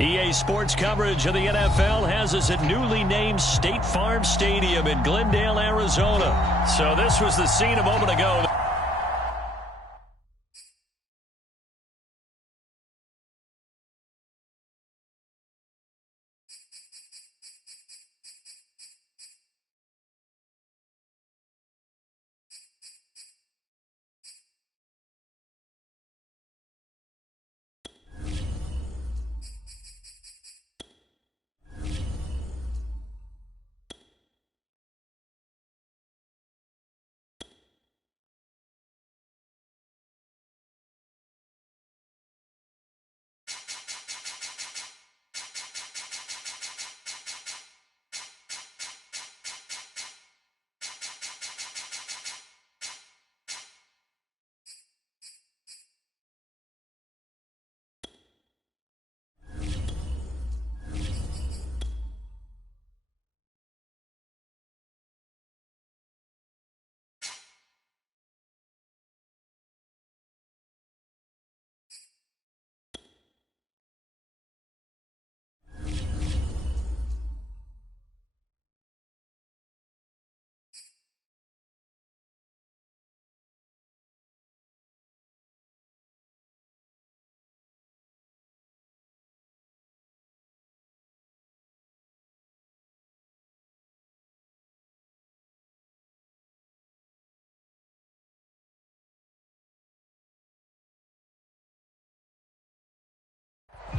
EA Sports coverage of the NFL has us at newly named State Farm Stadium in Glendale, Arizona. So this was the scene a moment ago.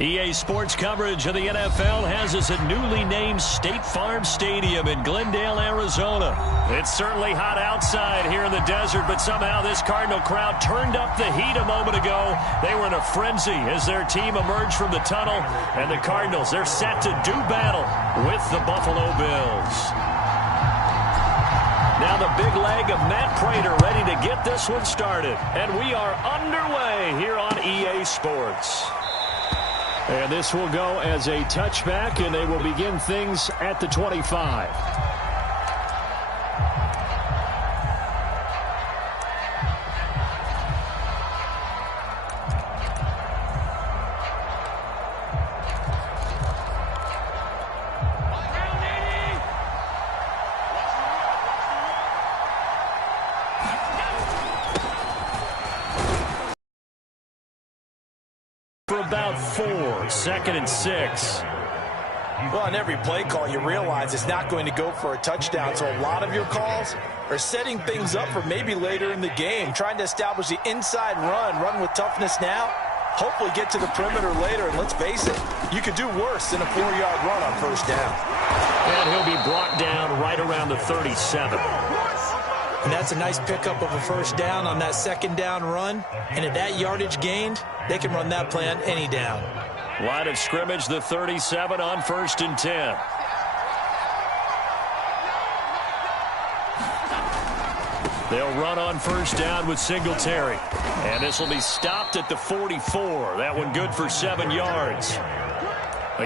EA Sports coverage of the NFL has us at newly named State Farm Stadium in Glendale, Arizona. It's certainly hot outside here in the desert, but somehow this Cardinal crowd turned up the heat a moment ago. They were in a frenzy as their team emerged from the tunnel, and the Cardinals, they're set to do battle with the Buffalo Bills. Now the big leg of Matt Prater ready to get this one started, and we are underway here on EA Sports. And this will go as a touchback, and they will begin things at the 25. About 4, 2nd and 6. Well, on every play call, you realize it's not going to go for a touchdown, so a lot of your calls are setting things up for maybe later in the game, trying to establish the inside run with toughness now, hopefully get to the perimeter later, and let's face it, you could do worse than a 4-yard run on first down. And he'll be brought down right around the 37. And that's a nice pickup of a first down on that second down run. And at that yardage gained, they can run that play on any down. Line of scrimmage, the 37 on 1st and 10. They'll run on first down with Singletary. And this will be stopped at the 44. That one good for 7 yards.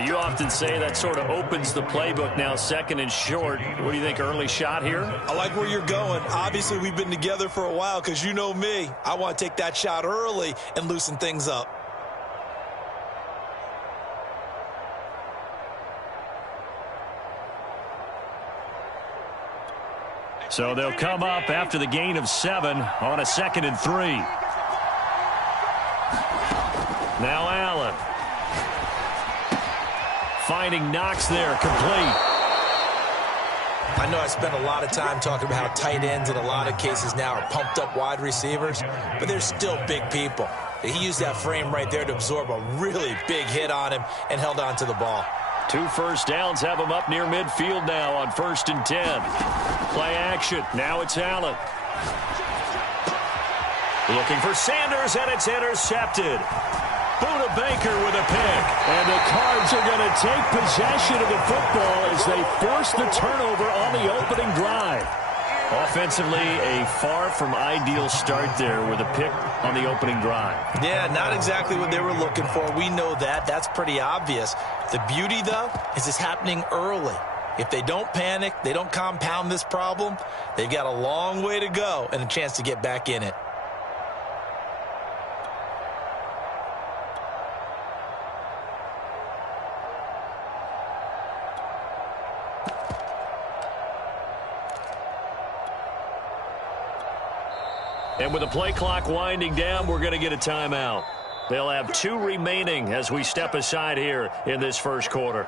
You often say that sort of opens the playbook now, 2nd and short. What do you think, early shot here? I like where you're going. Obviously, we've been together for a while because you know me. I want to take that shot early and loosen things up. So they'll come up after the gain of 7 on a 2nd and 3. Now Allen. Finding Knox there, complete. I know I spent a lot of time talking about how tight ends in a lot of cases now are pumped up wide receivers, but they're still big people. He used that frame right there to absorb a really big hit on him and held on to the ball. 2 first downs have him up near midfield now on 1st and 10. Play action. Now it's Allen. Looking for Sanders, and it's intercepted. Buda Baker with a pick. And the Cards are going to take possession of the football as they force the turnover on the opening drive. Offensively, a far from ideal start there with a pick on the opening drive. Yeah, not exactly what they were looking for. We know that. That's pretty obvious. The beauty, though, is it's happening early. If they don't panic, they don't compound this problem, they've got a long way to go and a chance to get back in it. And with the play clock winding down, we're going to get a timeout. They'll have 2 remaining as we step aside here in this first quarter.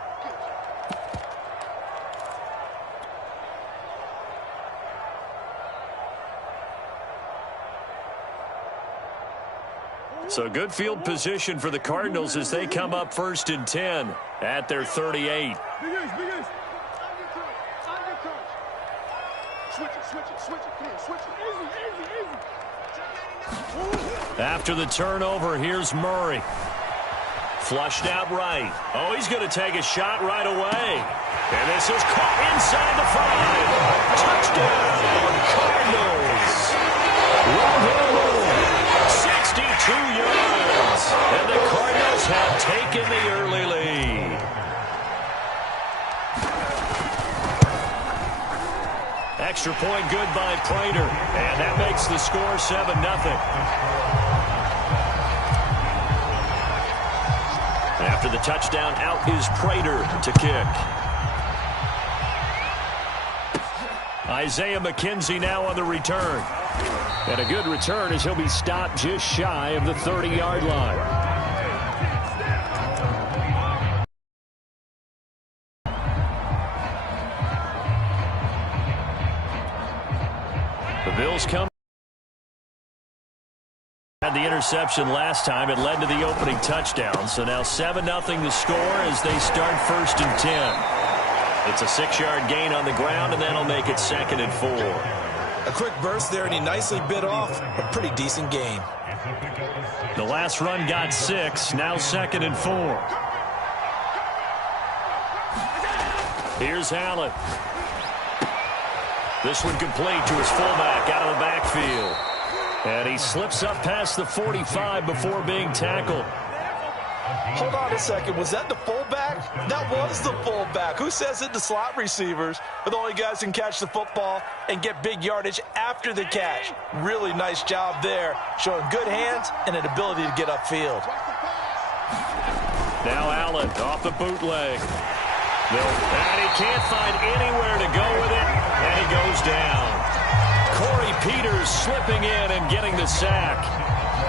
So good field position for the Cardinals as they come up 1st and 10 at their 38. After the turnover, here's Murray. Flushed out right. Oh, he's going to take a shot right away. And this is caught inside the 5. Touchdown, Cardinals. Whoa, 62 yards. And the Cardinals have taken the early lead. Extra point good by Prater. And that makes the score 7-0. After the touchdown, out is Prater to kick. Isaiah McKenzie now on the return. And a good return as he'll be stopped just shy of the 30-yard line. The Bills come. Had the interception last time. It led to the opening touchdown. So now 7-0 the score as they start 1st and 10. It's a 6-yard gain on the ground, and that'll make it 2nd and 4. A quick burst there, and he nicely bit off a pretty decent gain. The last run got 6. Now 2nd and 4. Here's Allen. This one complete to his fullback out of the backfield. And he slips up past the 45 before being tackled. Hold on a second. Was that the fullback? That was the fullback. Who says it? The slot receivers are the only guys who can catch the football and get big yardage after the catch. Really nice job there, showing good hands and an ability to get upfield. Now Allen off the bootleg. And he can't find anywhere to go with it, and he goes down. Corey Peters slipping in and getting the sack.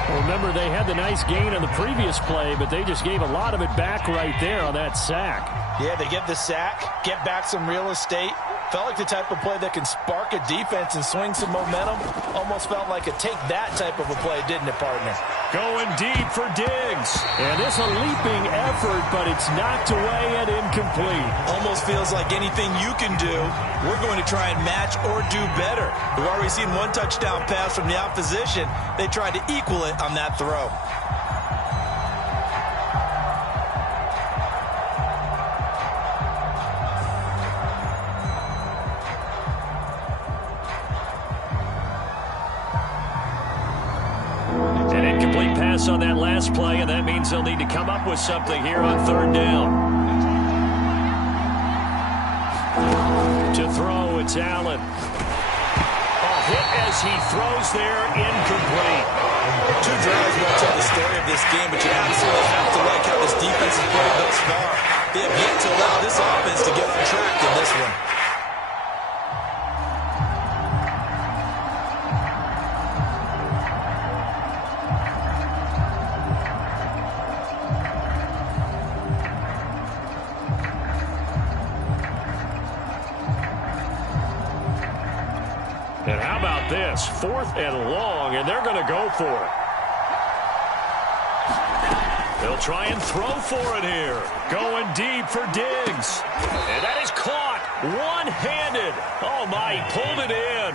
Well, remember, they had the nice gain on the previous play, but they just gave a lot of it back right there on that sack. Yeah, they get the sack, get back some real estate. Felt like the type of play that can spark a defense and swing some momentum. Almost felt like a take-that type of a play, didn't it, partner? Going deep for Diggs. And it's a leaping effort, but it's knocked away and incomplete. Almost feels like anything you can do, we're going to try and match or do better. We've already seen one touchdown pass from the opposition. They tried to equal it on that throw. On that last play, and that means they'll need to come up with something here on 3rd down. To throw, it's Allen. Hit as he throws there, incomplete. 2 drives won't tell the story of this game, but you absolutely have to like how this defense has played thus far. They have yet to allow this offense to get on track in this one. And how about this? 4th and long, and they're going to go for it. They'll try and throw for it here. Going deep for Diggs. And that is caught one-handed. Oh, my, he pulled it in.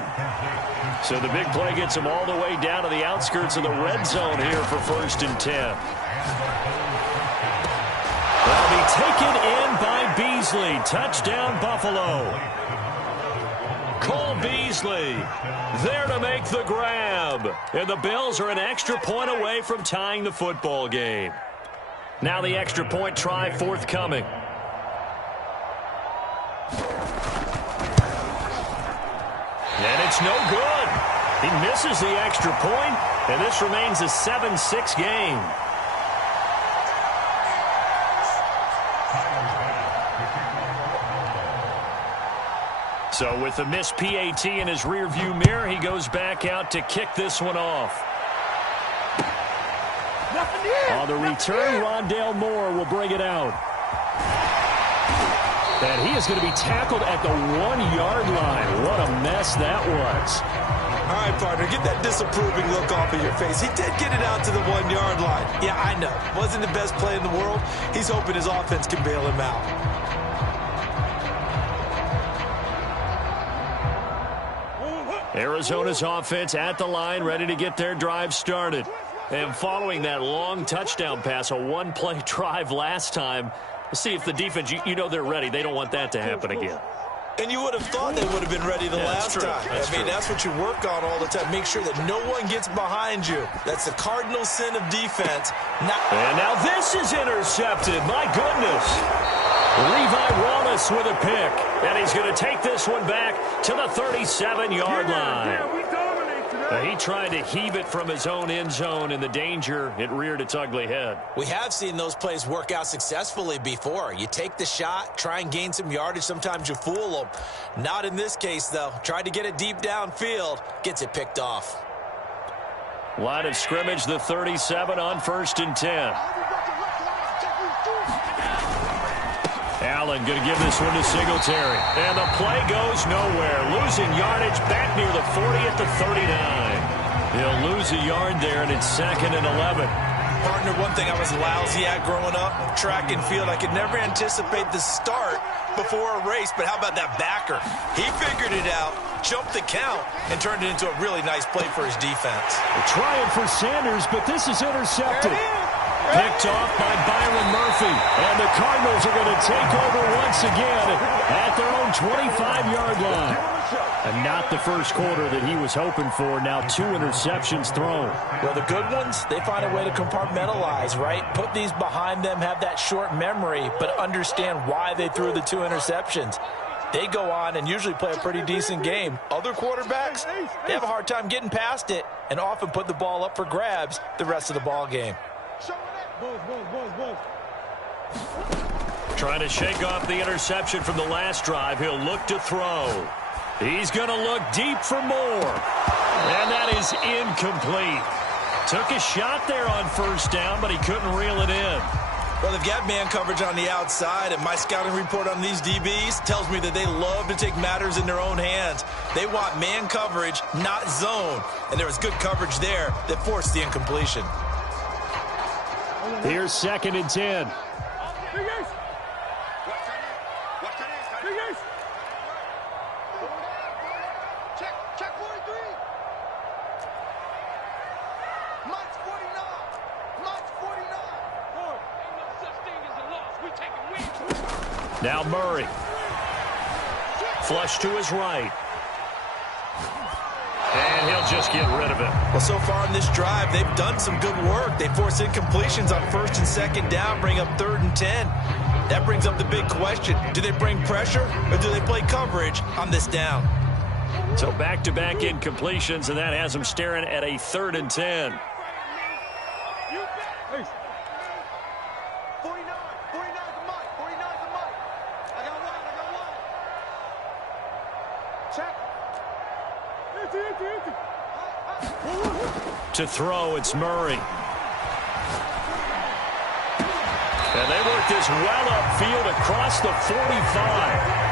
So the big play gets him all the way down to the outskirts of the red zone here for 1st and 10. That'll be taken in by Beasley. Touchdown, Buffalo. Cole Beasley there to make the grab. And the Bills are an extra point away from tying the football game. Now the extra point try forthcoming. And it's no good. He misses the extra point, and this remains a 7-6 game. So with the missed PAT in his rearview mirror, he goes back out to kick this one off. On the return, Rondale Moore will bring it out. And he is going to be tackled at the 1-yard line. What a mess that was. All right, partner, get that disapproving look off of your face. He did get it out to the 1-yard line. Yeah, I know. Wasn't the best play in the world. He's hoping his offense can bail him out. Arizona's offense at the line, ready to get their drive started. And following that long touchdown pass, a one-play drive last time, we'll see if the defense, you know they're ready. They don't want that to happen again. And you would have thought they would have been ready the last time. That's what you work on all the time. Make sure that no one gets behind you. That's the cardinal sin of defense. And now this is intercepted. My goodness. Levi Wallace with a pick. And he's going to take this one back to the 37-yard line. He tried to heave it from his own end zone, and the danger, it reared its ugly head. We have seen those plays work out successfully before. You take the shot, try and gain some yardage. Sometimes you fool them. Not in this case, though. Tried to get it deep downfield. Gets it picked off. Line of scrimmage, the 37 on 1st and 10. Allen going to give this one to Singletary. And the play goes nowhere. Losing yardage back near the 40 at the 39. He'll lose a yard there, and it's 2nd and 11. Partner, one thing I was lousy at growing up, track and field, I could never anticipate the start before a race. But how about that backer? He figured it out, jumped the count, and turned it into a really nice play for his defense. They're trying for Sanders, but this is intercepted. Picked off by Byron Murphy. And the Cardinals are going to take over once again at their own 25-yard line. And not the first quarter that he was hoping for. Now 2 interceptions thrown. Well, the good ones, they find a way to compartmentalize, right? Put these behind them, have that short memory, but understand why they threw the 2 interceptions. They go on and usually play a pretty decent game. Other quarterbacks, they have a hard time getting past it and often put the ball up for grabs the rest of the ball game. Trying to shake off the interception from the last drive. He'll look to throw. He's going to look deep for more. And that is incomplete. Took a shot there on 1st down, but he couldn't reel it in. Well, they've got man coverage on the outside, and my scouting report on these DBs tells me that they love to take matters in their own hands. They want man coverage, not zone. And there was good coverage there that forced the incompletion. Here's 2nd and 10. Now Murray. Flush to his right. And he'll just get rid of it. Well, so far in this drive, they've done some good work. They force incompletions on 1st and 2nd down, bring up 3rd and 10. That brings up the big question. Do they bring pressure or do they play coverage on this down? So back-to-back incompletions, and that has them staring at a 3rd and 10. To throw, it's Murray. And they work this well upfield across the 45.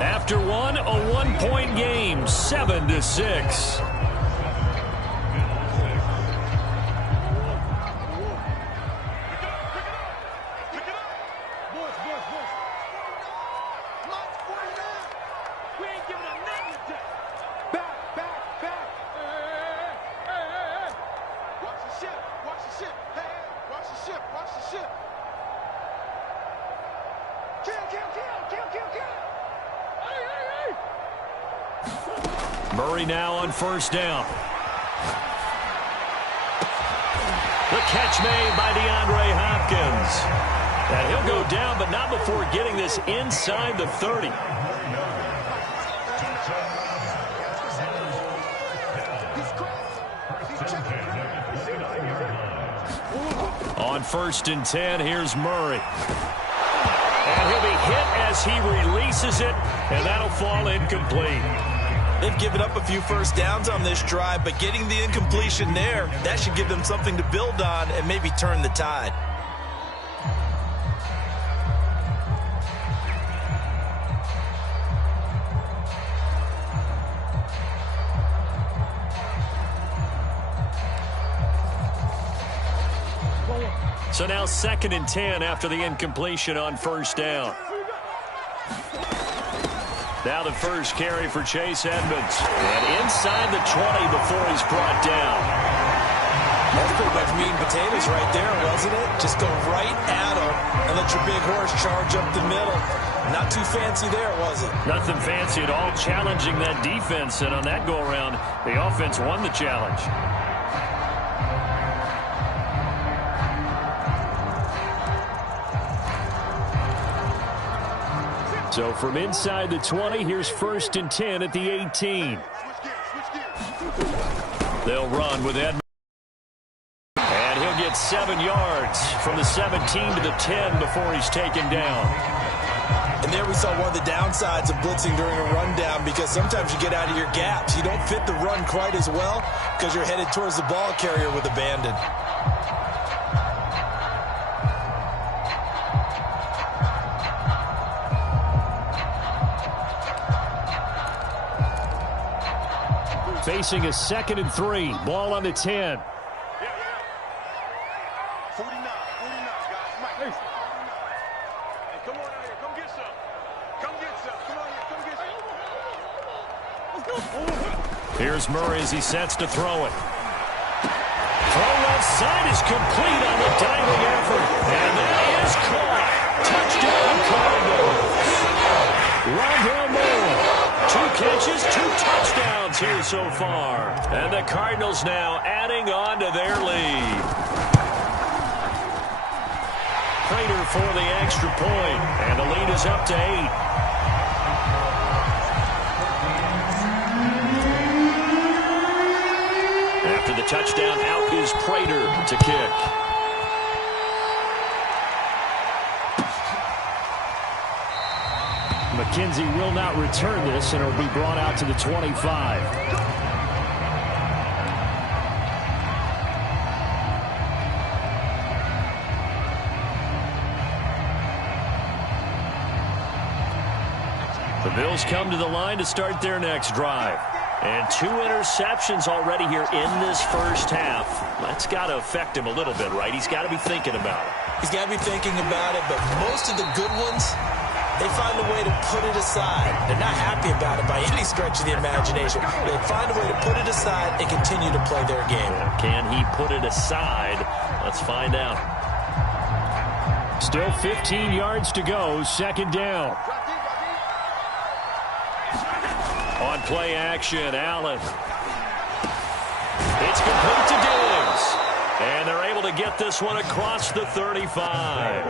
After one, a one-point game, 7-6. Murray now on 1st down. The catch made by DeAndre Hopkins. And he'll go down, but not before getting this inside the 30. On 1st and 10, here's Murray. And he'll be hit as he releases it, and that'll fall incomplete. They've given up a few first downs on this drive, but getting the incompletion there, that should give them something to build on and maybe turn the tide. So now 2nd and 10 after the incompletion on 1st down. Now the first carry for Chase Edmonds. And inside the 20 before he's brought down. That's pretty much meat and potatoes right there, wasn't it? Just go right at him and let your big horse charge up the middle. Not too fancy there, was it? Nothing fancy at all, challenging that defense. And on that go-around, the offense won the challenge. So from inside the 20, here's 1st and 10 at the 18. They'll run with Edmonds. And he'll get 7 yards from the 17 to the 10 before he's taken down. And there we saw one of the downsides of blitzing during a rundown, because sometimes you get out of your gaps. You don't fit the run quite as well because you're headed towards the ball carrier with abandon. Facing a 2nd and 3. Ball on the 10. 49, guys. Mike, hey, come on out here. Come get some. Come get some. Come on here. Come get some. Let's go. Here's Murray as he sets to throw it. Throw left side is complete on the diving effort. And that is caught. Touchdown Cardinals. Rondale Moore. 2 catches, 2 touchdowns here so far. And the Cardinals now adding on to their lead. Prater for the extra point. And the lead is up to 8. After the touchdown, out is Prater to kick. McKenzie will not return this, and it will be brought out to the 25. The Bills come to the line to start their next drive. And 2 interceptions already here in this first half. That's got to affect him a little bit, right? He's got to be thinking about it. He's got to be thinking about it, but most of the good ones, they find a way to put it aside. They're not happy about it by any stretch of the imagination. They find a way to put it aside and continue to play their game. Can he put it aside? Let's find out. Still 15 yards to go, 2nd down. On play action, Allen. It's complete to Diggs. And they're able to get this one across the 35.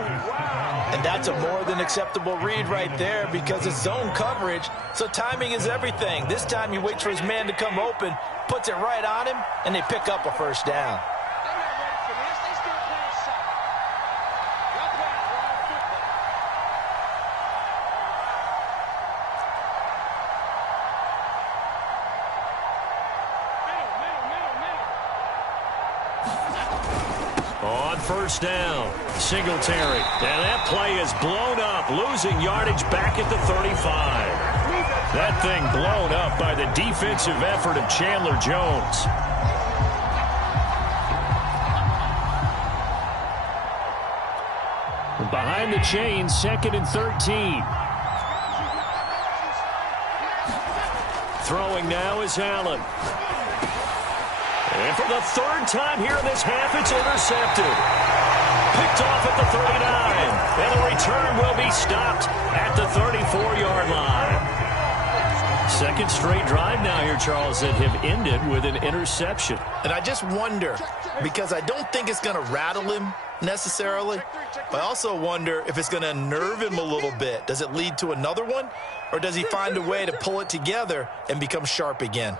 And that's a more than acceptable read right there, because it's zone coverage, so timing is everything. This time he waits for his man to come open, puts it right on him, and they pick up a first down. On 1st down, Singletary. And that play is blown up, losing yardage back at the 35. That thing blown up by the defensive effort of Chandler Jones. Behind the chains, 2nd and 13. Throwing now is Allen. And for the 3rd time here in this half, it's intercepted. Picked off at the 39. And the return will be stopped at the 34-yard line. 2nd straight drive now here, Charles, that have ended with an interception. And I just wonder, because I don't think it's going to rattle him necessarily, but I also wonder if it's going to unnerve him a little bit. Does it lead to another one, or does he find a way to pull it together and become sharp again?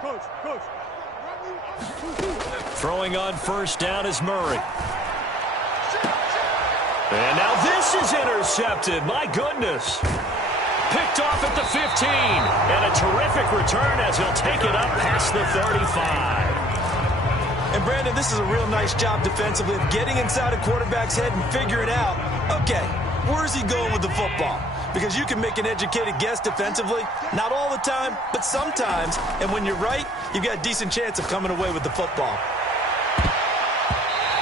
Coach, Throwing on first down is Murray. And now this is intercepted. My goodness. Picked off at the 15. And a terrific return as he'll take it up past the 35. And, Brandon, this is a real nice job defensively of getting inside a quarterback's head and figuring out, okay, where's he going with the football? Because you can make an educated guess defensively. Not all the time, but sometimes. And when you're right, you've got a decent chance of coming away with the football.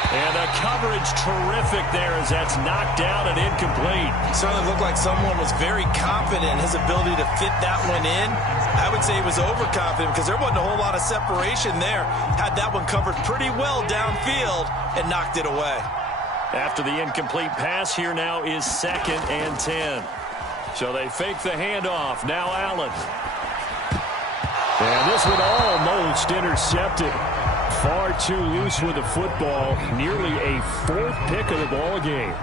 And the coverage terrific there as that's knocked down and incomplete. Certainly looked like someone was very confident in his ability to fit that one in. I would say he was overconfident because there wasn't a whole lot of separation there. Had that one covered pretty well downfield and knocked it away. After the incomplete pass, here now is 2nd and 10. So they fake the handoff. Now Allen. And this one almost intercepted. Far too loose with the football. Nearly a 4th pick of the ball game.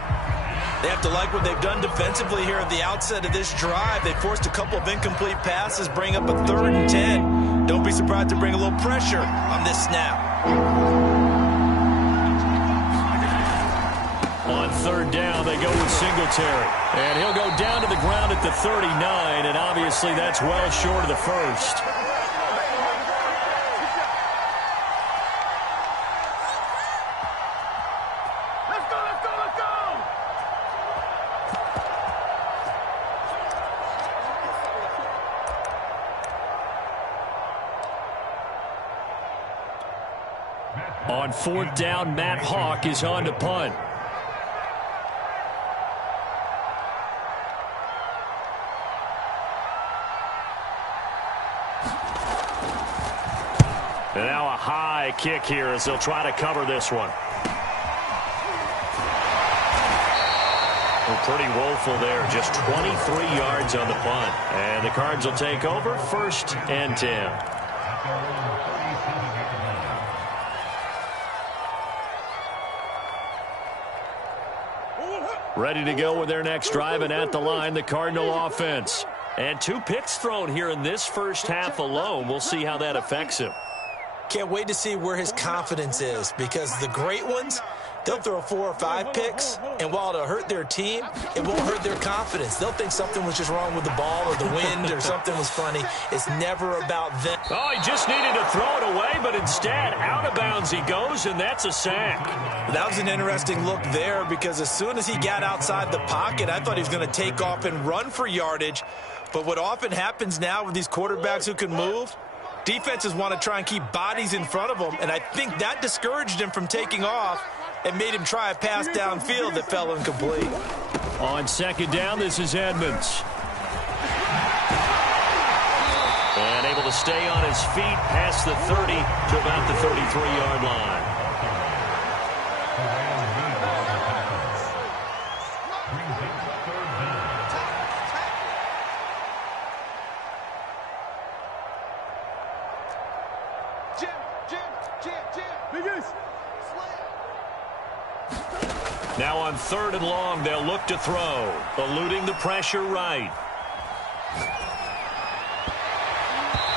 They have to like what they've done defensively here at the outset of this drive. They forced a couple of incomplete passes, bring up a 3rd and 10. Don't be surprised to bring a little pressure on this snap. On 3rd down, they go with Singletary. And he'll go down to the ground at the 39, and obviously that's well short of the first. On 4th down, Matt Hawk is on to punt. And now a high kick here as they'll try to cover this one. Well, pretty woeful there. Just 23 yards on the punt. And the Cards will take over 1st and 10. Ready to go with their next drive, and at the line, the Cardinal offense. And 2 picks thrown here in this first half alone. We'll see how that affects him. Can't wait to see where his confidence is, because the great ones, they'll throw 4 or 5 picks, and while it'll hurt their team, it won't hurt their confidence. They'll think something was just wrong with the ball or the wind or something was funny. It's never about them. Oh, he just needed to throw it away, but instead, out of bounds he goes, and that's a sack. That was an interesting look there, because as soon as he got outside the pocket, I thought he was going to take off and run for yardage. But what often happens now with these quarterbacks who can move, defenses want to try and keep bodies in front of them, and I think that discouraged him from taking off and made him try a pass downfield that fell incomplete. On 2nd down, this is Edmonds. And able to stay on his feet past the 30 to about the 33-yard line. Now on 3rd and long, they'll look to throw, eluding the pressure right.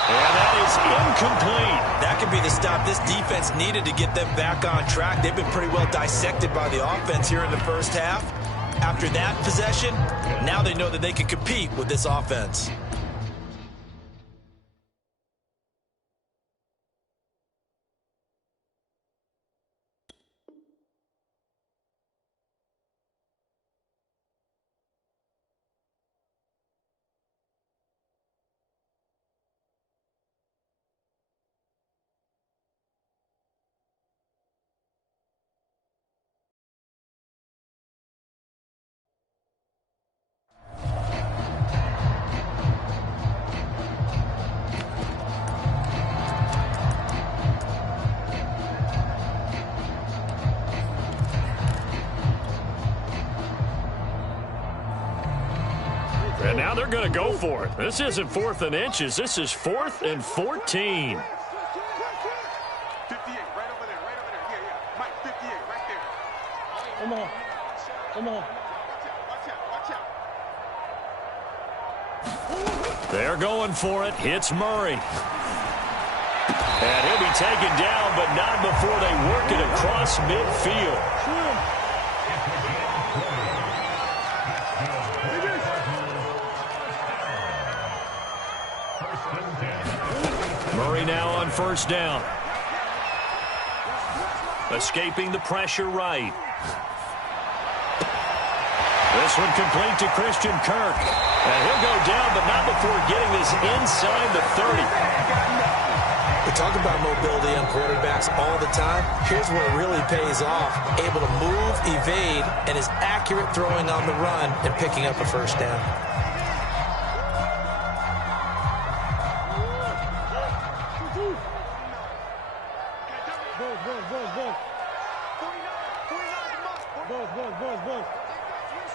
And that is incomplete. That could be the stop this defense needed to get them back on track. They've been pretty well dissected by the offense here in the first half. After that possession, now they know that they can compete with this offense. And now they're going to go for it. This isn't 4th and inches. This is 4th and 14. 58, right over there, right over there. Yeah. Mike, 58, right there. Come on. Come on. Watch out. They're going for it. Hits Murray. And he'll be taken down, but not before they work it across midfield. Murray now on first down. Escaping the pressure right. This one complete to Christian Kirk. And he'll go down, but not before getting this inside the 30. We talk about mobility on quarterbacks all the time. Here's where it really pays off. Able to move, evade, and is accurate throwing on the run and picking up a first down.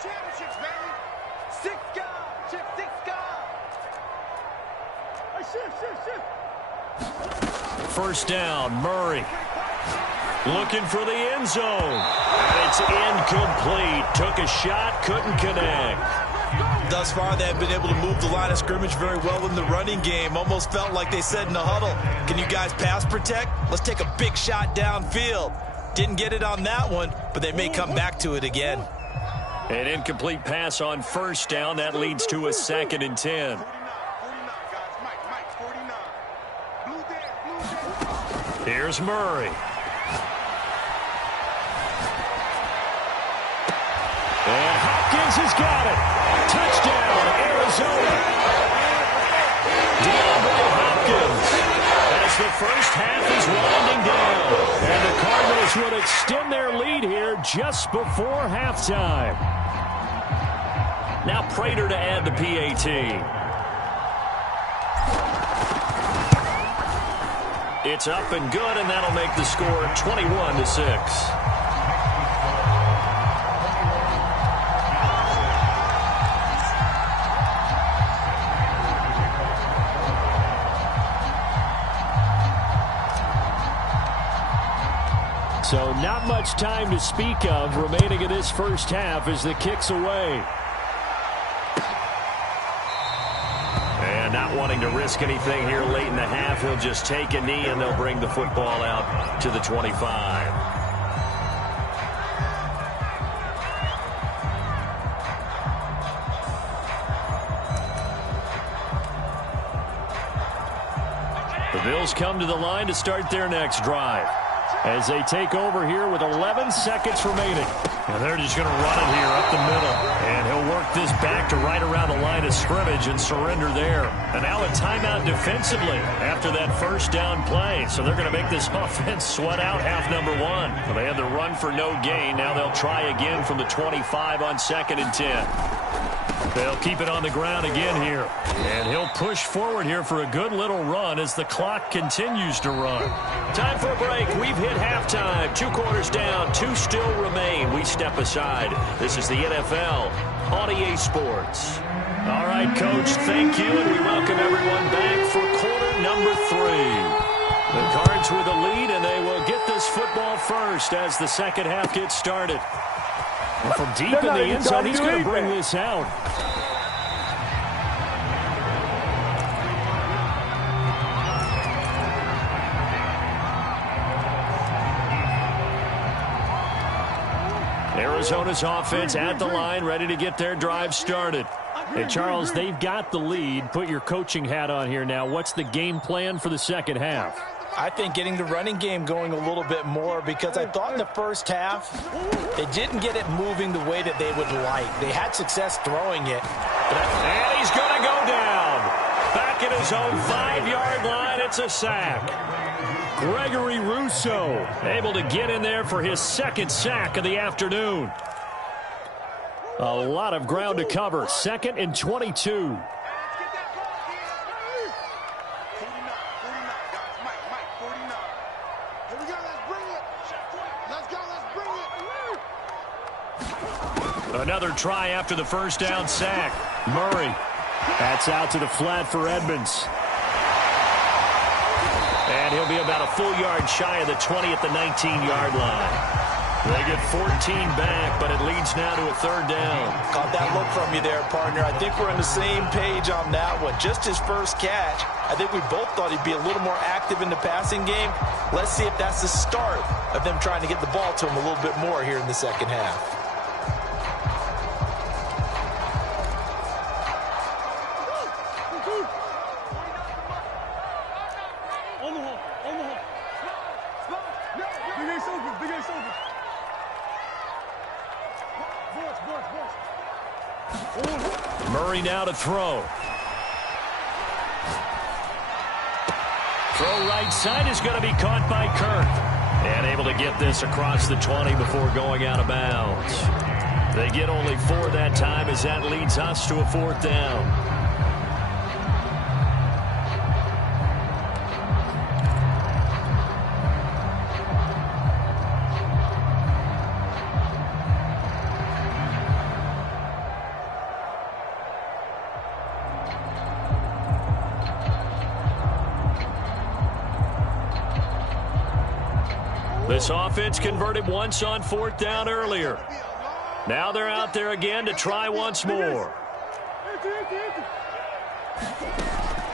Championships, baby. Six guys. First down, Murray. Looking for the end zone. And it's incomplete. Took a shot, couldn't connect. Thus far, they've been able to move the line of scrimmage very well in the running game. Almost felt like they said in the huddle, can you guys pass protect? Let's take a big shot downfield. Didn't get it on that one, but they may come back to it again. An incomplete pass on first down. That leads to a 2nd and 10. 49, guys. Mike, 49. Blue there. Here's Murray. And Hopkins has got it. Touchdown, Arizona. DeAndre Hopkins. As the first half is winding down. And the Cardinals would extend their lead here just before halftime. Now Prater to add the PAT. It's up and good, and that'll make the score 21-6. So not much time to speak of remaining in this first half as the kick's away. And not wanting to risk anything here late in the half, he'll just take a knee and they'll bring the football out to the 25. The Bills come to the line to start their next drive as they take over here with 11 seconds remaining. And they're just going to run it here up the middle. And he'll work this back to right around the line of scrimmage and surrender there. And now a timeout defensively after that first down play. So they're going to make this offense sweat out half number one. Well, they had the run for no gain. Now they'll try again from the 25 on 2nd and 10. They'll keep it on the ground again here. And he'll push forward here for a good little run as the clock continues to run. Time for a break. We've hit halftime. 2 quarters down. 2 still remain. We step aside. This is the NFL on EA Sports. All right, Coach, thank you. And we welcome everyone back for quarter number 3. The Cards with the lead, and they will get this football first as the second half gets started. And from deep in the end zone, he's going to bring this out. Arizona's offense at the line, ready to get their drive started. Hey, Charles, they've got the lead. Put your coaching hat on here now. What's the game plan for the second half? I think getting the running game going a little bit more, because I thought in the first half they didn't get it moving the way that they would like. They had success throwing it. And he's going to go down. Back at his own 5-yard line, it's a sack. Gregory Rousseau able to get in there for his 2nd sack of the afternoon. A lot of ground to cover. 2nd and 22. Another try after the first down sack. Murray. That's out to the flat for Edmonds. And he'll be about a full yard shy of the 20 at the 19-yard line. They get 14 back, but it leads now to a third down. Caught that look from you there, partner. I think we're on the same page on that one. Just his first catch, I think we both thought he'd be a little more active in the passing game. Let's see if that's the start of them trying to get the ball to him a little bit more here in the second half. Murray now to throw. Throw right side is going to be caught by Kirk. And able to get this across the 20 before going out of bounds. They get only 4 that time as that leads us to a fourth down. This offense converted once on fourth down earlier. Now they're out there again to try once more.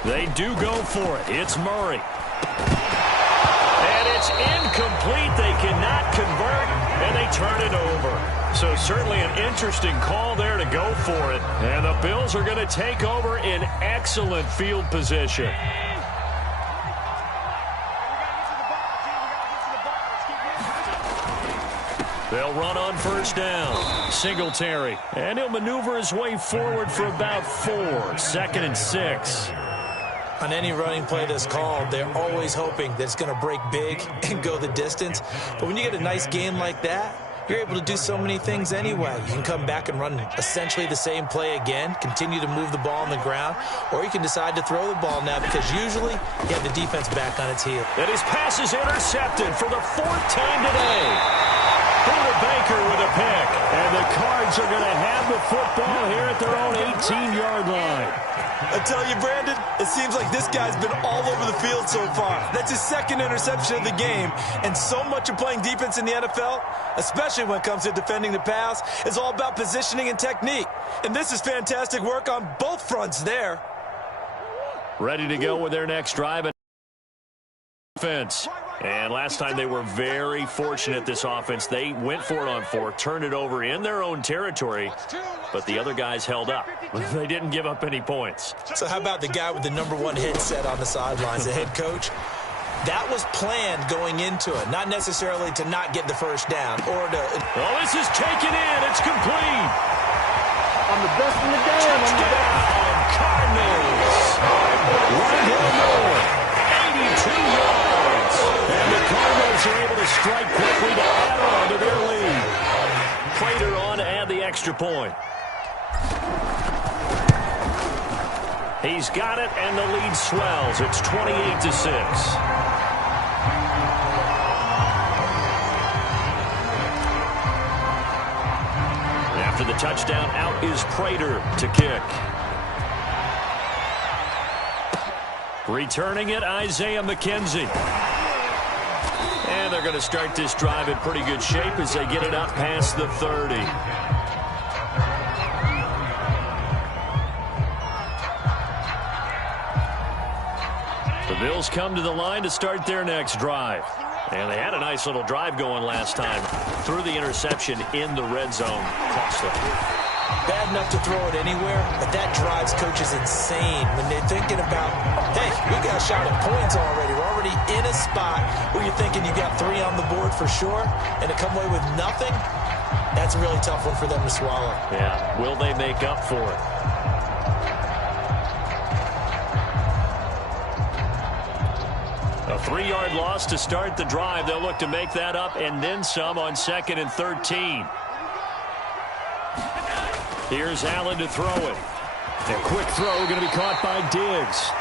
They do go for it. It's Murray. And it's incomplete. They cannot convert, and they turn it over. So certainly an interesting call there to go for it. And the Bills are going to take over in excellent field position. They'll run on first down. Singletary. And he'll maneuver his way forward for about 4. 2nd and 6. On any running play that's called, they're always hoping that it's going to break big and go the distance. But when you get a nice game like that, you're able to do so many things anyway. You can come back and run essentially the same play again, continue to move the ball on the ground, or you can decide to throw the ball now because usually you have the defense back on its heel. And his pass is intercepted for the 4th time today. Buda Baker with a pick. And the Cards are going to have the football here at their own 18-yard line. I tell you, Brandon, it seems like this guy's been all over the field so far. That's his 2nd interception of the game. And so much of playing defense in the NFL, especially when it comes to defending the pass, is all about positioning and technique. And this is fantastic work on both fronts there. Ready to go with their next drive. Offense. And last time they were very fortunate, this offense. They went for it on 4th, turned it over in their own territory, but the other guys held up. They didn't give up any points. So how about the guy with the #1 headset on the sidelines, the head coach? That was planned going into it, not necessarily to not get the first down or to... Well, this is taken in. It's complete. I'm the best in the game. Touchdown, Cardinals. Rondell Moore, 82 yards. And the Cardinals are able to strike quickly to add on to their lead. Prater on to add the extra point. He's got it, and the lead swells. It's 28-6. After the touchdown, out is Prater to kick. Returning it, Isaiah McKenzie. And they're going to start this drive in pretty good shape as they get it up past the 30. The Bills come to the line to start their next drive. And they had a nice little drive going last time. Threw the interception in the red zone. Cost them. Bad enough to throw it anywhere, but that drives coaches insane when they're thinking about, hey, we got a shot at points already. We're already in a spot where you're thinking you got 3 on the board for sure, and to come away with nothing, that's a really tough one for them to swallow. Yeah, will they make up for it? A 3-yard loss to start the drive. They'll look to make that up and then some on 2nd and 13. Here's Allen to throw it. A quick throw going to be caught by Diggs.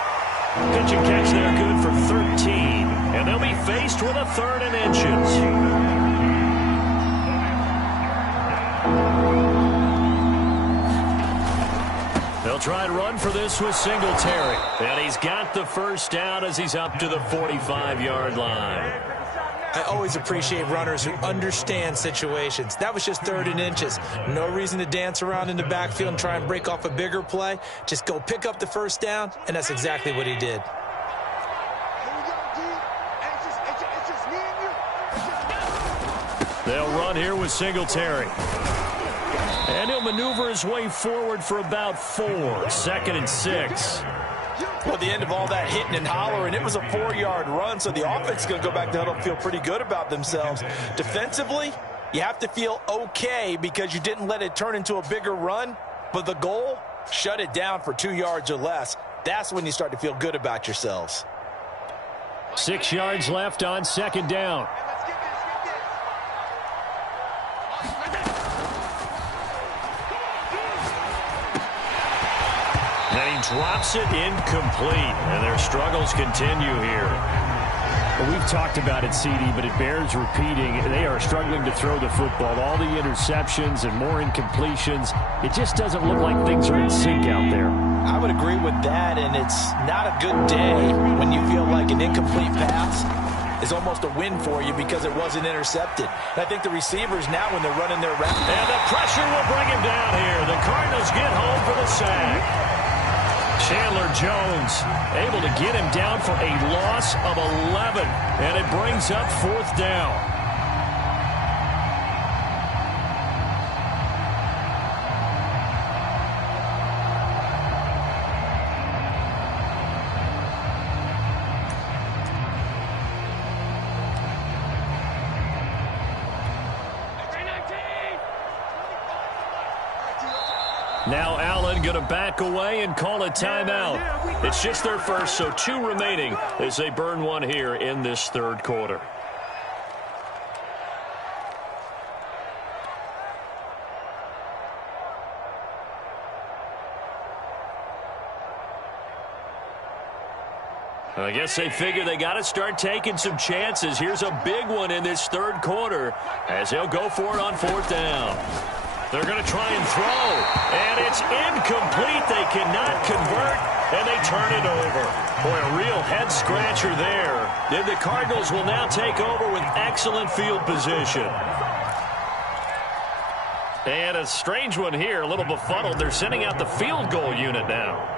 Pitch and catch there, good for 13. And they'll be faced with a 3rd and inches. They'll try and run for this with Singletary. And he's got the first down as he's up to the 45-yard line. I always appreciate runners who understand situations. That was just 3rd and inches. No reason to dance around in the backfield and try and break off a bigger play. Just go pick up the first down, and that's exactly what he did. They'll run here with Singletary. And he'll maneuver his way forward for about 4. 2nd and 6. Well, at the end of all that hitting and hollering, it was a 4-yard run, so the offense is going to go back to huddle and feel pretty good about themselves. Defensively, you have to feel okay because you didn't let it turn into a bigger run, but the goal, shut it down for 2 yards or less. That's when you start to feel good about yourselves. 6 yards left on 2nd down. And he drops it incomplete, and their struggles continue here. Well, we've talked about it, CD, but it bears repeating. They are struggling to throw the football. All the interceptions and more incompletions. It just doesn't look like things are in sync out there. I would agree with that, and it's not a good day when you feel like an incomplete pass is almost a win for you because it wasn't intercepted. And I think the receivers now, when they're running their route. And the pressure will bring him down here. The Cardinals get home for the sack. Chandler Jones able to get him down for a loss of 11, and it brings up 4th down. Now Allen going to back away and call a timeout. It's just their first, so 2 remaining as they burn 1 here in this 3rd quarter. I guess they figure they got to start taking some chances. Here's a big one in this 3rd quarter as they'll go for it on 4th down. They're going to try and throw, and it's incomplete. They cannot convert, and they turn it over. Boy, a real head-scratcher there. And the Cardinals will now take over with excellent field position. And a strange one here, a little befuddled. They're sending out the field goal unit now.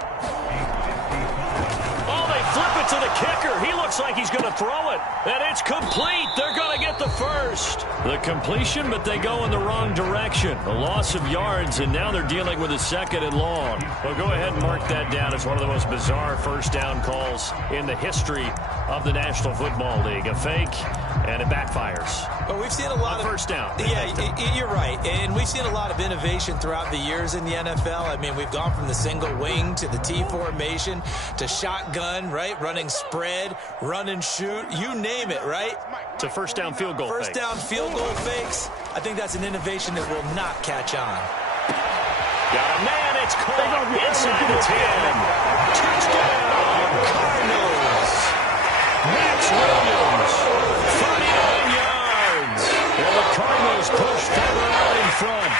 Flip it to the kicker. He looks like he's going to throw it. And it's complete. They're going to get the first. The completion, but they go in the wrong direction. A loss of yards, and now they're dealing with a 2nd and long. Well, go ahead and mark that down as one of the most bizarre first down calls in the history of the National Football League. A fake, and it backfires. Well, we've seen a lot of first down. Yeah, you're right. And we've seen a lot of innovation throughout the years in the NFL. I mean, we've gone from the single wing to the T formation to shotgun, right? Running spread, run and shoot, you name it, right? To first down field goal First down field goal fakes. I think that's an innovation that will not catch on. Got a man, it's caught inside the 10. Touchdown, Cardinals. Max Williams, 39 yards. And the Cardinals push further out in front.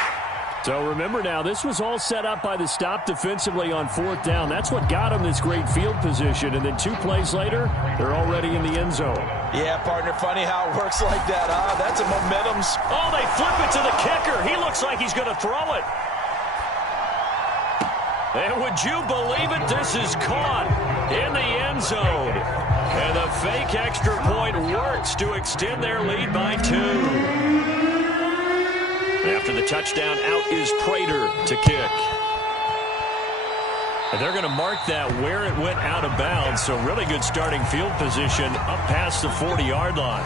So remember now, this was all set up by the stop defensively on 4th down. That's what got them this great field position. And then 2 plays later, they're already in the end zone. Yeah, partner, funny how it works like that, huh? That's a momentum. Oh, they flip it to the kicker. He looks like he's going to throw it. And would you believe it? This is caught in the end zone. And the fake extra point works to extend their lead by 2. After the touchdown, out is Prater to kick. And they're going to mark that where it went out of bounds, so really good starting field position up past the 40-yard line.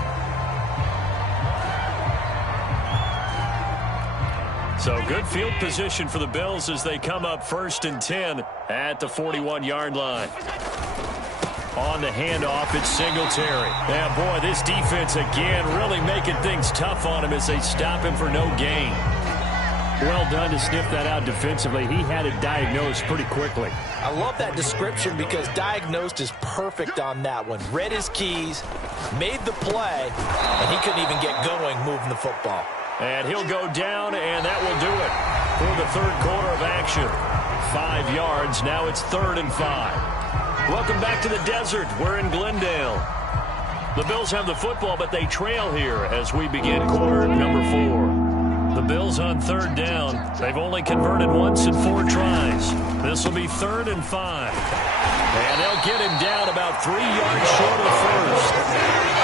So good field position for the Bills as they come up 1st and 10 at the 41-yard line. On the handoff, it's Singletary. Yeah, boy, this defense again really making things tough on him as they stop him for no gain. Well done to sniff that out defensively. He had it diagnosed pretty quickly. I love that description because diagnosed is perfect on that one. Read his keys, made the play, and he couldn't even get going moving the football. And he'll go down, and that will do it for the 3rd quarter of action. 5 yards. Now it's 3rd and 5. Welcome back to the desert. We're in Glendale. The Bills have the football, but they trail here as we begin quarter number 4. The Bills on third down. They've only converted once in 4 tries. This will be 3rd and 5. And they'll get him down about 3 yards short of the first.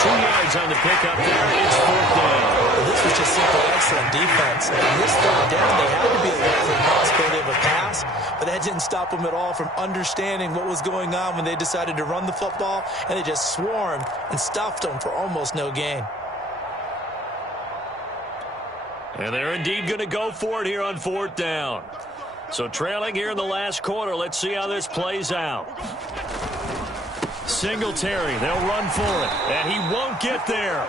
2 yards on the pickup there. It's 4th down. Well, this was just simply excellent defense. On this 3rd down, they had to be alert for the possibility of a pass, but that didn't stop them at all from understanding what was going on when they decided to run the football, and they just swarmed and stuffed them for almost no gain. And they're indeed going to go for it here on 4th down. So trailing here in the last quarter. Let's see how this plays out. Singletary, they'll run for it, and he won't get there.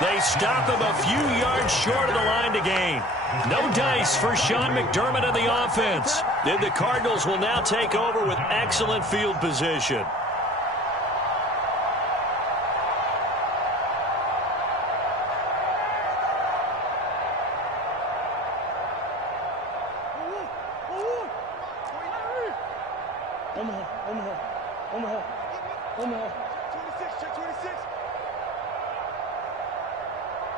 They stop him a few yards short of the line to gain. No dice for Sean McDermott and the offense. Then the Cardinals will now take over with excellent field position. Omaha. 26, check 26.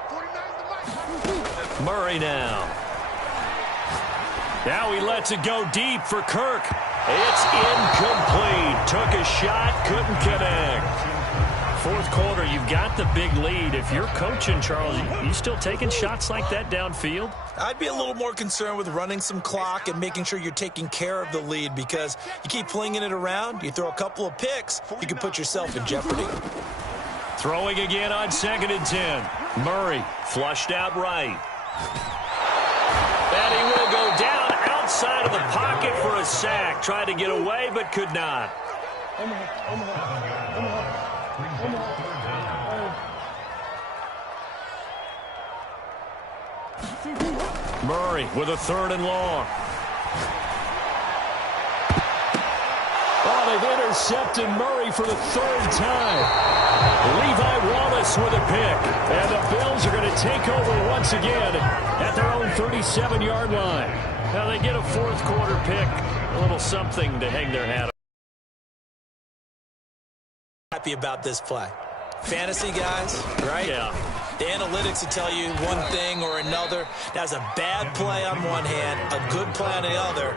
49's the mic. Murray now. Now he lets it go deep for Kirk. It's incomplete. Took a shot, couldn't connect. 4th quarter, you've got the big lead. If you're coaching, Charles, you still taking shots like that downfield? I'd be a little more concerned with running some clock and making sure you're taking care of the lead, because you keep flinging it around, you throw a couple of picks, you can put yourself in jeopardy. Throwing again on 2nd and 10. Murray flushed out right. And he will go down outside of the pocket for a sack. Tried to get away, but could not. Murray with a 3rd and long. Oh, they've intercepted Murray for the 3rd time. Levi Wallace with a pick. And the Bills are going to take over once again at their own 37-yard line. Now they get a 4th quarter pick. A little something to hang their hat on. Happy about this play. Fantasy guys, right? Yeah. The analytics will tell you one thing or another. That's a bad play on one hand, a good play on the other,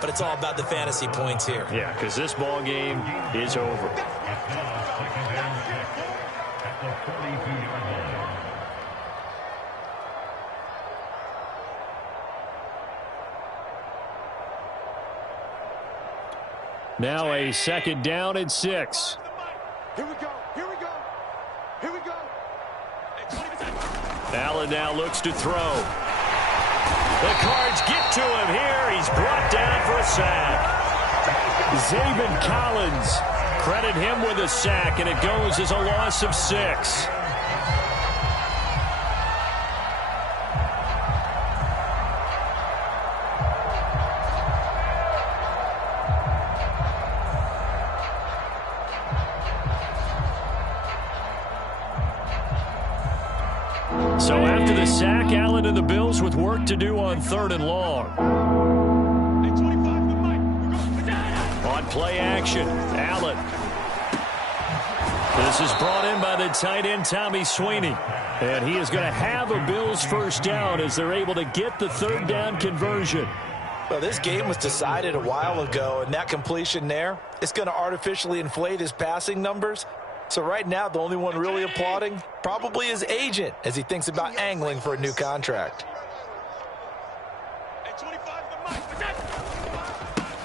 but it's all about the fantasy points here. Yeah, because this ball game is over. Now a 2nd down and 6. Here we go. Allen now looks to throw. The Cards get to him here. He's brought down for a sack. Zaven Collins, credit him with a sack, and it goes as a loss of 6. So after the sack, Allen and the Bills with work to do on 3rd and long. On play action, Allen. This is brought in by the tight end, Tommy Sweeney. And he is going to have a Bills 1st down as they're able to get the 3rd down conversion. Well, this game was decided a while ago, and that completion there, it's going to artificially inflate his passing numbers. So right now, the only one really applauding probably his agent as he thinks about angling for a new contract.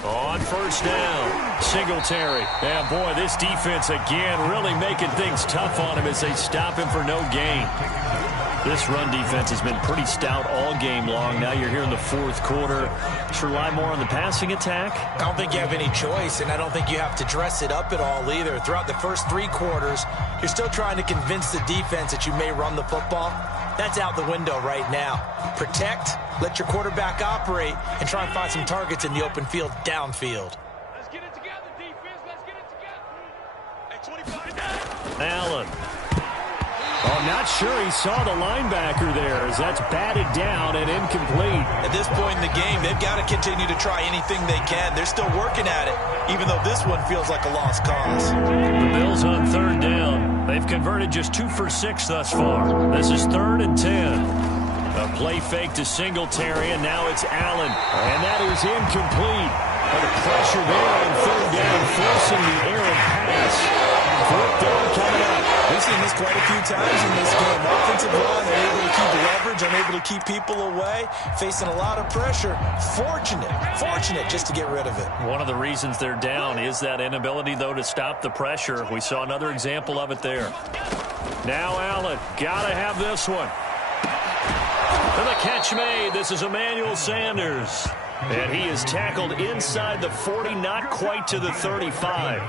On 1st down, Singletary. And boy, this defense again really making things tough on him as they stop him for no gain. This run defense has been pretty stout all game long. Now you're here in the 4th quarter. Should rely more on the passing attack? I don't think you have any choice, and I don't think you have to dress it up at all either. Throughout the first 3 quarters, you're still trying to convince the defense that you may run the football. That's out the window right now. Protect, let your quarterback operate, and try and find some targets in the open field downfield. Let's get it together, defense. Let's get it together. At 25 down. Allen. Oh, not sure he saw the linebacker there as that's batted down and incomplete. At this point in the game, they've got to continue to try anything they can. They're still working at it, even though this one feels like a lost cause. The Bills on third down. They've converted just 2 for 6 thus far. This is 3rd and 10. A play fake to Singletary, and now it's Allen. And that is incomplete. But the pressure there on third down, forcing the errant pass. Fourth down coming up. We've seen this quite a few times in this game. Offensive line, they're able to keep leverage, unable to keep people away, facing a lot of pressure. Fortunate just to get rid of it. One of the reasons they're down is that inability, though, to stop the pressure. We saw another example of it there. Now Allen, gotta have this one. And the catch made. This is Emmanuel Sanders. And he is tackled inside the 40, not quite to the 35.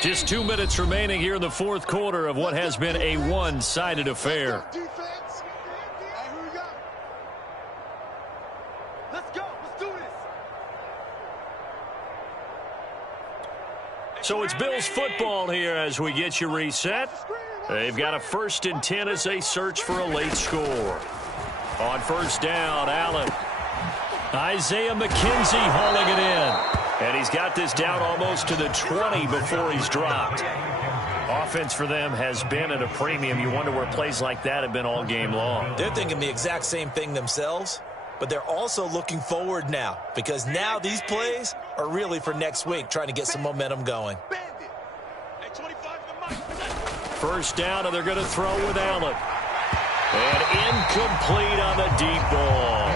Just 2 minutes remaining here in the fourth quarter of what has been a one-sided affair. Defense. Hey, who we got? Let's go. Let's do this. So it's Bills football here as we get you reset. They've got a 1st and 10 as they search for a late score. On first down, Allen. Isaiah McKenzie hauling it in. And he's got this down almost to the 20 before he's dropped. Offense for them has been at a premium. You wonder where plays like that have been all game long. They're thinking the exact same thing themselves, but they're also looking forward now because now these plays are really for next week, trying to get some momentum going. First down, and they're going to throw with Allen. And incomplete on the deep ball.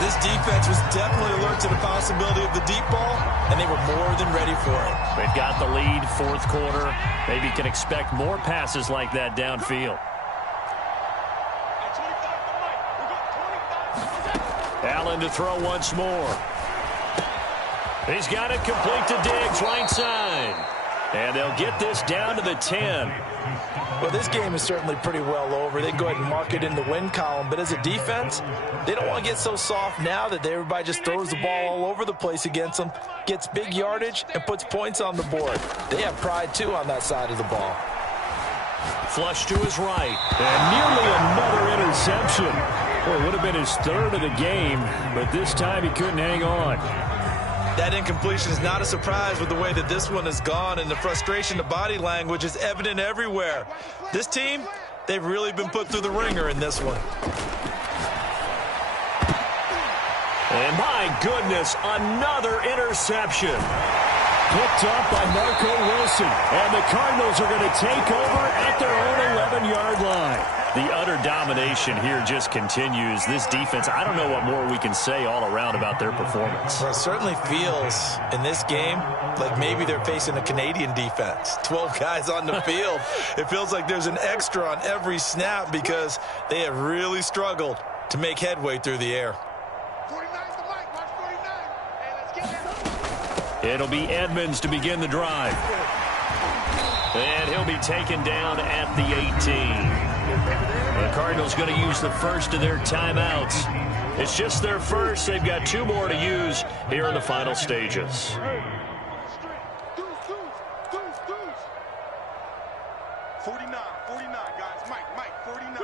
This defense was definitely alert to the possibility of the deep ball, and they were more than ready for it. They've got the lead, fourth quarter. Maybe can expect more passes like that downfield. Allen to throw once more. He's got it complete to Diggs, right side. And they'll get this down to the 10. Well, this game is certainly pretty well over. They can go ahead and mark it in the win column. But as a defense, they don't want to get so soft now that everybody just throws the ball all over the place against them, gets big yardage, and puts points on the board. They have pride, too, on that side of the ball. Flush to his right. And nearly another interception. Well, it would have been his 3rd of the game, but this time he couldn't hang on. That incompletion is not a surprise with the way that this one has gone, and the frustration, the body language is evident everywhere. This team, they've really been put through the ringer in this one. And my goodness, another interception. Picked up by Marco Wilson, and the Cardinals are going to take over at their own 11-yard line. The utter domination here just continues. This defense, I don't know what more we can say all around about their performance. Well, it certainly feels in this game like maybe they're facing a Canadian defense. 12 guys on the field. It feels like there's an extra on every snap because they have really struggled to make headway through the air. 49's the mic. Watch 49. Hey, let's get that. It'll be Edmonds to begin the drive. And he'll be taken down at the 18. The Cardinals going to use the first of their timeouts. It's just their first. They've got 2 more to use here in the final stages. 49, guys. Mike, 49.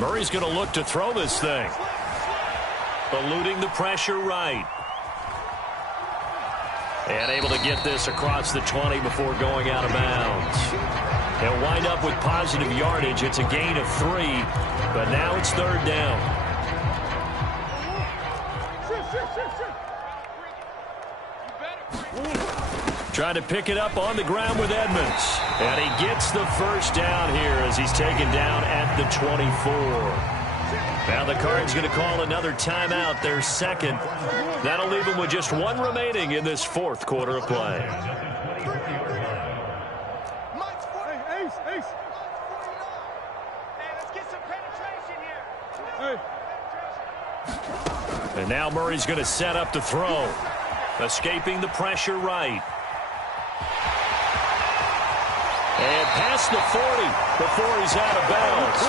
Murray's going to look to throw this thing. Eluding the pressure right. And able to get this across the 20 before going out of bounds. He'll wind up with positive yardage. It's a gain of 3, but now it's 3rd down. Trying to pick it up on the ground with Edmonds. And he gets the first down here as he's taken down at the 24. Now the Cards going to call another timeout, their second. That'll leave them with just 1 remaining in this fourth quarter of play. And now Murray's going to set up to throw. Escaping the pressure right. And past the 40 before he's out of bounds.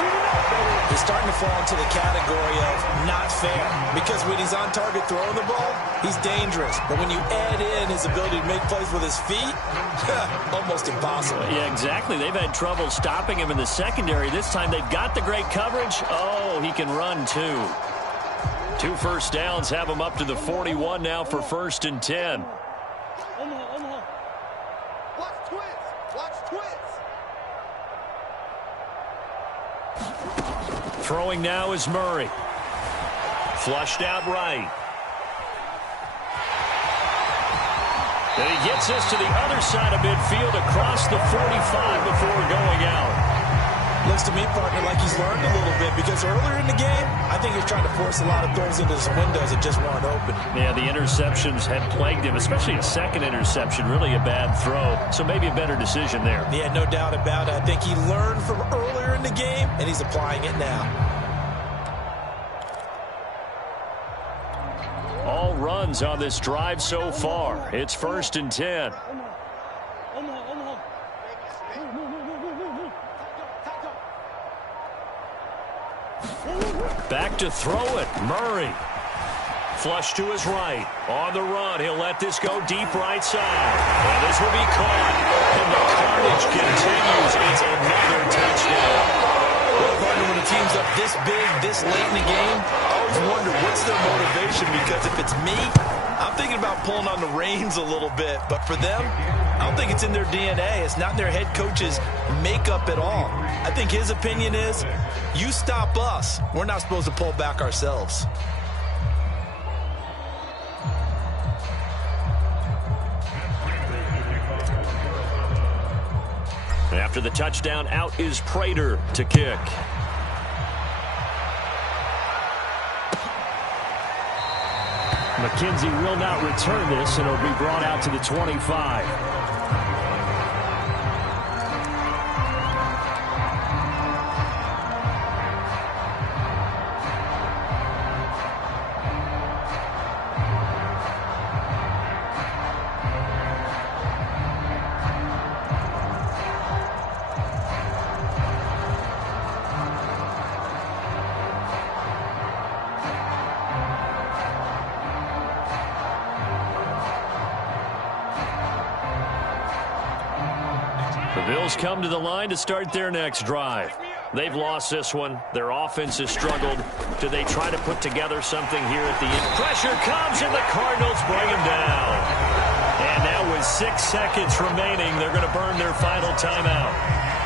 He's starting to fall into the category of not fair because when he's on target throwing the ball, He's dangerous, but when you add in his ability to make plays with his feet, almost impossible. Yeah, exactly. They've had trouble stopping him in the secondary. This time they've got the great coverage. Oh, he can run too. 2 first downs have him up to the 41 now for 1st and 10. Watch twist. Watch twist. Throwing now is Murray. Flushed out right. And he gets this to the other side of midfield across the 45 before going out. Looks to me, partner, like he's learned a little bit because earlier in the game, I think he's trying to force a lot of throws into some windows that just weren't open. Yeah, the interceptions had plagued him, especially a second interception, really a bad throw. So maybe a better decision there. Yeah, no doubt about it. I think he learned from earlier in the game, and he's applying it now. All runs on this drive so far. It's 1st and 10. Back to throw it. Murray. Flush to his right. On the run. He'll let this go deep right side. And this will be caught. And the carnage continues. It's another touchdown. Well, partner, when a team's up this big, this late in the game, I always wonder what's their motivation, because if it's me, I'm thinking about pulling on the reins a little bit. But for them, I don't think it's in their DNA. It's not in their head coach's makeup at all. I think his opinion is, you stop us, we're not supposed to pull back ourselves. After the touchdown, out is Prater to kick. McKenzie will not return this, and it'll be brought out to the 25. The Bills come to the line to start their next drive. They've lost this one. Their offense has struggled. Do they try to put together something here at the end? Pressure comes, and the Cardinals bring him down. And now with 6 seconds remaining, they're going to burn their final timeout.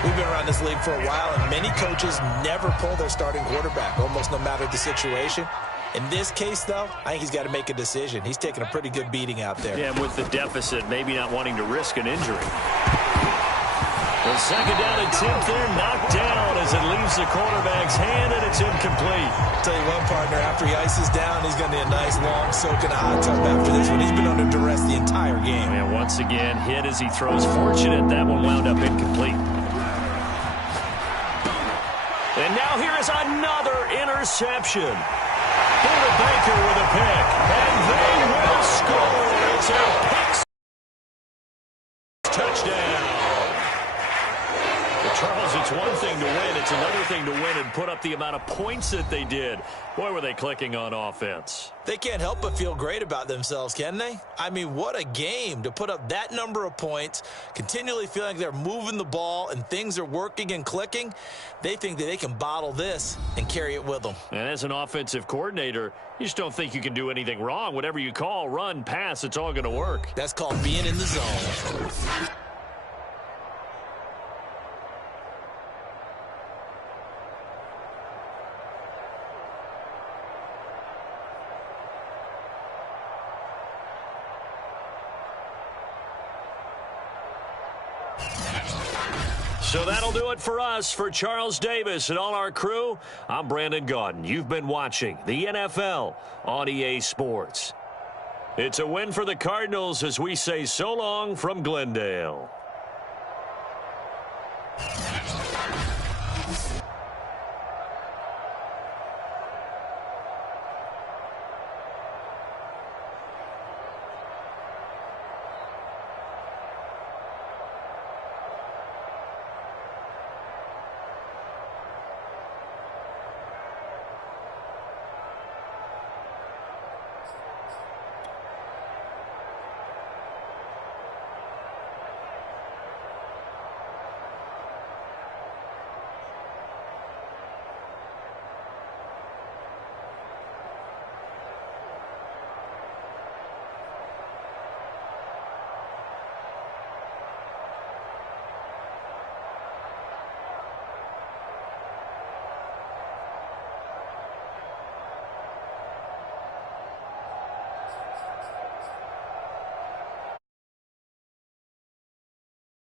We've been around this league for a while, and many coaches never pull their starting quarterback, almost no matter the situation. In this case, though, I think he's got to make a decision. He's taking a pretty good beating out there. Yeah, with the deficit, maybe not wanting to risk an injury. The second down attempt there, knocked down as it leaves the quarterback's hand, and it's incomplete. Tell you what, partner, after he ices down, he's going to need a nice, long soak in a hot tub after this one. He's been under duress the entire game. And once again, hit as he throws. Fortunate that one wound up incomplete. And now here is another interception. Buda Baker with a pick, and they will score. It's a pick touchdown. Charles, it's one thing to win. It's another thing to win and put up the amount of points that they did. Boy, were they clicking on offense. They can't help but feel great about themselves, can they? I mean, what a game to put up that number of points, continually feeling like they're moving the ball and things are working and clicking. They think that they can bottle this and carry it with them. And as an offensive coordinator, you just don't think you can do anything wrong. Whatever you call, run, pass, it's all going to work. That's called being in the zone. So that'll do it for us. For Charles Davis and all our crew, I'm Brandon Gaudin. You've been watching the NFL on EA Sports. It's a win for the Cardinals as we say so long from Glendale.